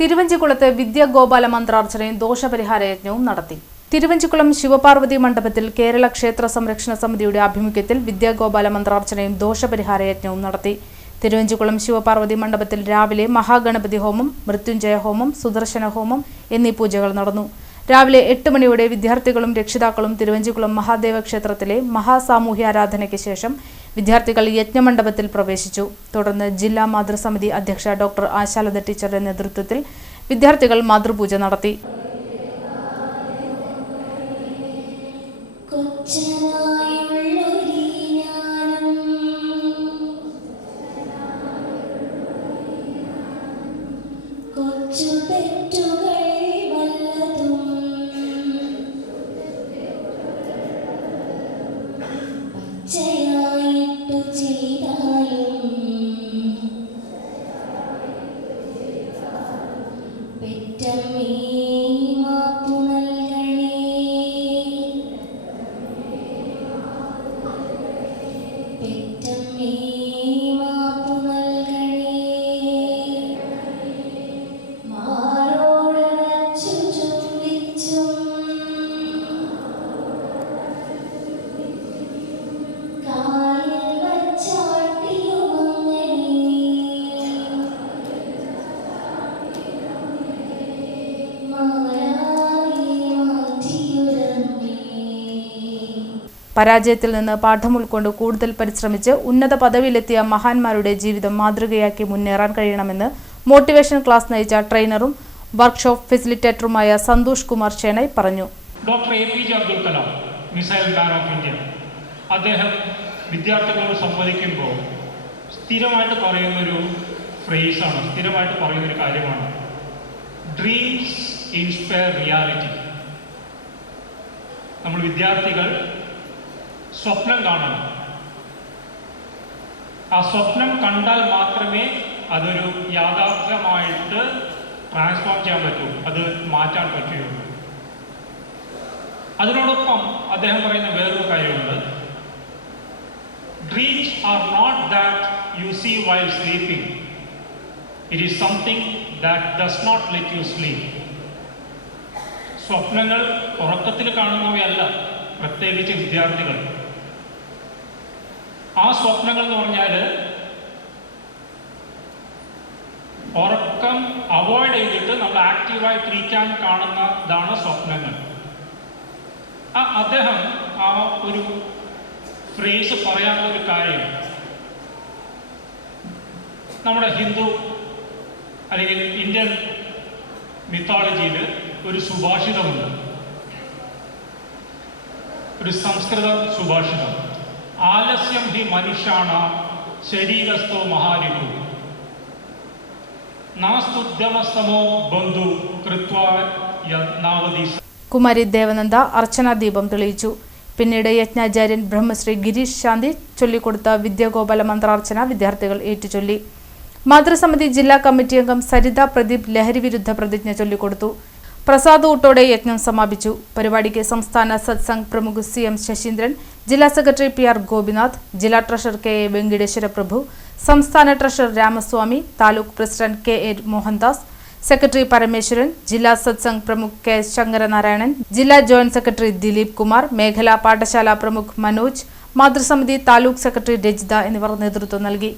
തിരുവഞ്ചിക്കുളത്ത് വിദ്യാഗോപാല മന്ത്രാർച്ചനയും ദോഷപരിഹാര യജ്ഞവും നടത്തി. തിരുവഞ്ചിക്കുളം ശിവപാർവതി മണ്ഡപത്തിൽ കേരള ക്ഷേത്ര സംരക്ഷണ സമിതിയുടെ ആഭിമുഖ്യത്തിൽ വിദ്യാഗോപാല മന്ത്രാർച്ചനയും ദോഷപരിഹാര യജ്ഞവും നടത്തി. തിരുവഞ്ചിക്കുളം ശിവപാർവതി മണ്ഡപത്തിൽ രാവിലെ മഹാഗണപതി ഹോമം, മൃത്യുഞ്ജയ ഹോമം, സുദർശന ഹോമം എന്നീ പൂജകൾ നടന്നു. രാവിലെ 8 മണിയോടെ വിദ്യാർത്ഥികളും രക്ഷിതാക്കളും തിരുവഞ്ചിക്കുളം മഹാദേവ ക്ഷേത്രത്തിലെ മഹാസാമൂഹ്യാരാധനയ്ക്ക് ശേഷം വിദ്യാർത്ഥികൾ യജ്ഞമണ്ഡപത്തിൽ പ്രവേശിച്ചു. തുടർന്ന് ജില്ലാ മാതൃസമിതി അധ്യക്ഷ ഡോക്ടർ ആശാലത ടീച്ചറുടെ നേതൃത്വത്തിൽ വിദ്യാർത്ഥികൾ മാതൃപൂജ നടത്തി. പരാജയത്തിൽ നിന്ന് പാഠം ഉൾക്കൊണ്ട് കൂടുതൽ പരിശ്രമിച്ച് ഉന്നത പദവിയിലെത്തിയ മഹാന്മാരുടെ ജീവിതം മാതൃകയാക്കി മുന്നേറാൻ കഴിയണമെന്ന് മോട്ടിവേഷൻ ക്ലാസ് നയിച്ച ട്രെയിനറും വർക്ക്ഷോപ്പ് ഫെസിലിറ്റേറ്ററുമായ സന്തോഷ് കുമാർ ഷേണൈ പറഞ്ഞു. Doctor APJ Abdul Kalam, missile man of India, അദ്ദേഹം വിദ്യാർത്ഥികളോട് സംവദിക്കുമ്പോൾ സ്ഥിരമായിട്ട് പറയുന്നൊരു ഫ്രേസാണ്, സ്ഥിരമായിട്ട് പറയുന്നൊരു കാര്യമാണ്, ഡ്രീംസ് ഇൻസ്പയർ റിയാലിറ്റി. നമ്മൾ വിദ്യാർത്ഥികൾ സ്വപ്നം കാണണം. ആ സ്വപ്നം കണ്ടാൽ മാത്രമേ അതൊരു യാഥാർത്ഥ്യമായിട്ട് ട്രാൻസ്ഫോം ചെയ്യാൻ പറ്റൂ, അത് മാറ്റാൻ പറ്റുകയുള്ളൂ. അതിനോടൊപ്പം അദ്ദേഹം പറയുന്ന വേറൊരു കാര്യമുണ്ട്, dreams are not that you see while sleeping, it is something that does not let you sleep. സ്വപ്നങ്ങൾ ഉറക്കത്തിൽ കാണുന്നവയല്ല, പ്രത്യേകിച്ച് വിദ്യാർത്ഥികൾ. ആ സ്വപ്നങ്ങൾ എന്ന് പറഞ്ഞാൽ ഉറക്കം അവോയ്ഡ് ചെയ്തിട്ട് നമ്മൾ ആക്റ്റീവായിട്ടിരിക്കാൻ കാണുന്നതാണ് സ്വപ്നങ്ങൾ. അദ്ദേഹം ആ ഒരു ഫ്രേസ് പറയാനുള്ള ഒരു കാര്യം, നമ്മുടെ ഹിന്ദു അല്ലെങ്കിൽ ഇന്ത്യൻ മിത്തോളജിയിൽ ഒരു സുഭാഷിതമുണ്ട്, ഒരു സംസ്കൃത സുഭാഷിതം, ആലസ്യം ഹി മനുഷ്യാണ ശരീരസ്ഥോ മഹാരിപു നാസ്തുദ്യമസ്തമോ ബന്ധു കൃത്വാ യത്നാവതി. കുമാരി ദേവനന്ദ അർച്ചനാ ദീപം തെളിയിച്ചു. പിന്നീട് യജ്ഞാചാര്യൻ ബ്രഹ്മശ്രീ ഗിരീഷ് ശാന്തി ചൊല്ലിക്കൊടുത്ത വിദ്യാഗോപാല മന്ത്രാർച്ചന വിദ്യാർത്ഥികൾ ഏറ്റുചൊല്ലി. മാതൃസമിതി ജില്ലാ കമ്മിറ്റി അംഗം സരിത പ്രദീപ് ലഹരി വിരുദ്ധ പ്രതിജ്ഞ ചൊല്ലിക്കൊടുത്തു. പ്രസാദ് ഊട്ടോടെ യജ്ഞം സമാപിച്ചു. പരിപാടിക്ക് സംസ്ഥാന സത്സംഗ് പ്രമുഖ് CM ശശീന്ദ്രൻ, ജില്ലാ സെക്രട്ടറി PR ഗോപിനാഥ്, ജില്ലാ ട്രഷറർ KA വെങ്കിടേശ്വര പ്രഭു, സംസ്ഥാന treasurer Ramaswamy, taluk president KA Mohandas, secretary Parameswaran, ജില്ലാ സത്സംഗ് പ്രമുഖ് K ശങ്കരനാരായണൻ, ജില്ലാ ജോയിന്റ് സെക്രട്ടറി ദിലീപ് കുമാർ, മേഖലാ പാഠശാല പ്രമുഖ് മനോജ്, മാതൃസമിതി താലൂക്ക് സെക്രട്ടറി രജിത എന്നിവർ നേതൃത്വം നൽകി.